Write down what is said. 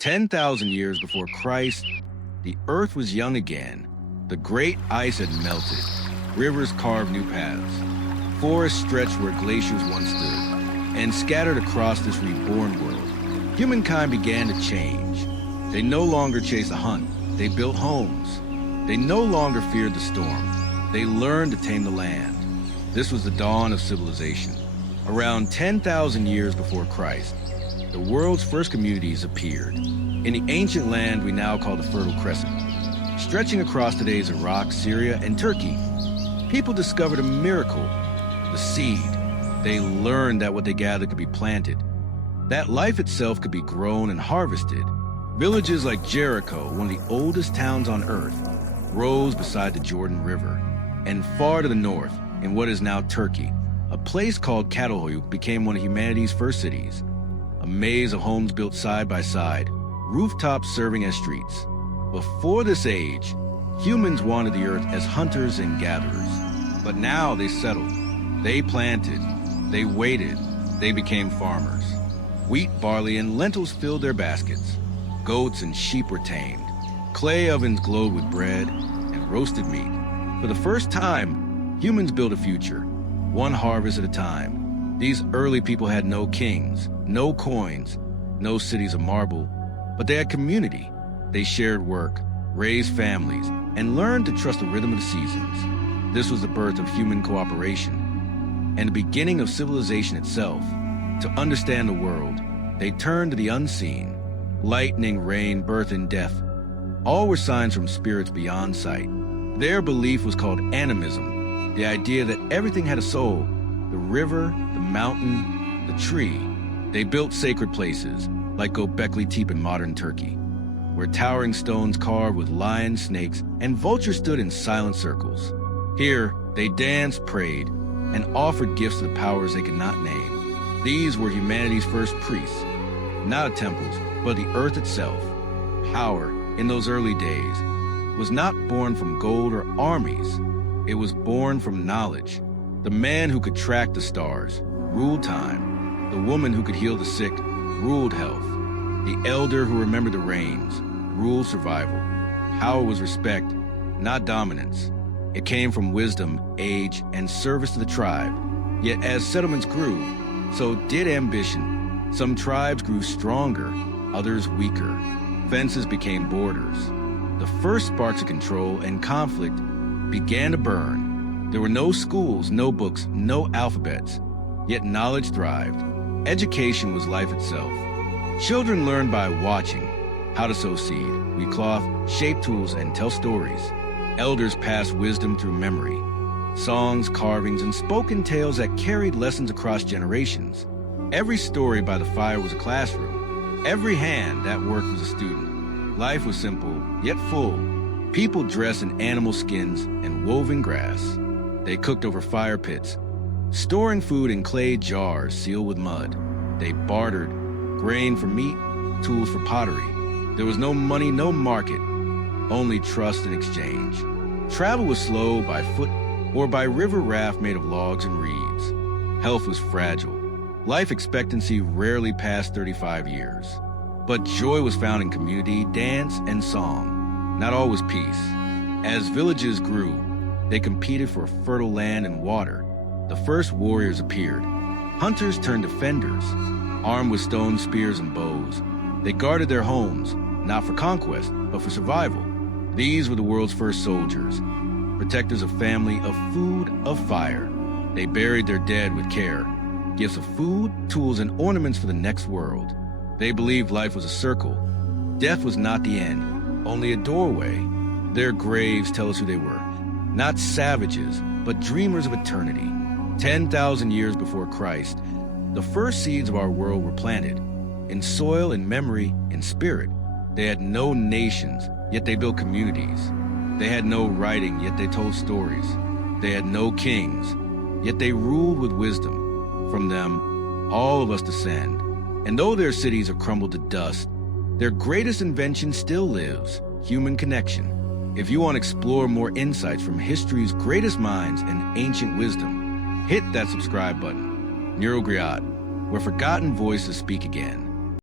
10,000 years before Christ, the Earth was young again. The great ice had melted. Rivers carved new paths. Forests stretched where glaciers once stood. And scattered across this reborn world, humankind began to change. They no longer chased a hunt. They built homes. They no longer feared the storm. They learned to tame the land. This was the dawn of civilization. Around 10,000 years before Christ, the world's first communities appeared in the ancient land we now call the Fertile Crescent. Stretching across today's Iraq, Syria, and Turkey, people discovered a miracle, the seed. They learned that what they gathered could be planted, that life itself could be grown and harvested. Villages like Jericho, one of the oldest towns on Earth, rose beside the Jordan River. And far to the north, in what is now Turkey, a place called Catalhoyuk became one of humanity's first cities. A maze of homes built side by side, rooftops serving as streets. Before this age, humans wandered the earth as hunters and gatherers. But now they settled. They planted. They waited. They became farmers. Wheat, barley, and lentils filled their baskets. Goats and sheep were tamed. Clay ovens glowed with bread and roasted meat. For the first time, humans built a future, one harvest at a time. These early people had no kings, no coins, no cities of marble, but they had community. They shared work, raised families, and learned to trust the rhythm of the seasons. This was the birth of human cooperation and the beginning of civilization itself. To understand the world, they turned to the unseen. Lightning, rain, birth, and death, all were signs from spirits beyond sight. Their belief was called animism, the idea that everything had a soul, the river, the mountain, the tree. They built sacred places, like Göbekli Tepe in modern Turkey, where towering stones carved with lions, snakes, and vultures stood in silent circles. Here, they danced, prayed, and offered gifts to the powers they could not name. These were humanity's first priests, not temples, but the earth itself. Power, in those early days, was not born from gold or armies. It was born from knowledge. The man who could track the stars ruled time. The woman who could heal the sick ruled health. The elder who remembered the rains ruled survival. Power was respect, not dominance. It came from wisdom, age, and service to the tribe. Yet as settlements grew, so did ambition. Some tribes grew stronger, others weaker. Fences became borders. The first sparks of control and conflict began to burn. There were no schools, no books, no alphabets, yet knowledge thrived. Education was life itself. Children learned by watching how to sow seed, weave cloth, shape tools, and tell stories. Elders passed wisdom through memory, songs, carvings, and spoken tales that carried lessons across generations. Every story by the fire was a classroom. Every hand that worked was a student. Life was simple, yet full. People dressed in animal skins and woven grass. They cooked over fire pits, storing food in clay jars sealed with mud. They bartered, grain for meat, tools for pottery. There was no money, no market, only trust and exchange. Travel was slow by foot or by river raft made of logs and reeds. Health was fragile. Life expectancy rarely passed 35 years. But joy was found in community, dance, and song. Not all was peace. As villages grew, they competed for fertile land and water. The first warriors appeared. Hunters turned defenders, armed with stones, spears, and bows. They guarded their homes, not for conquest, but for survival. These were the world's first soldiers, protectors of family, of food, of fire. They buried their dead with care, gifts of food, tools, and ornaments for the next world. They believed life was a circle. Death was not the end, only a doorway. Their graves tell us who they were. Not savages, but dreamers of eternity. 10,000 years before Christ, the first seeds of our world were planted. In soil, in memory, in spirit. They had no nations, yet they built communities. They had no writing, yet they told stories. They had no kings, yet they ruled with wisdom. From them, all of us descend. And though their cities have crumbled to dust, their greatest invention still lives, human connection. If you want to explore more insights from history's greatest minds and ancient wisdom, hit that subscribe button. Griot, where forgotten voices speak again.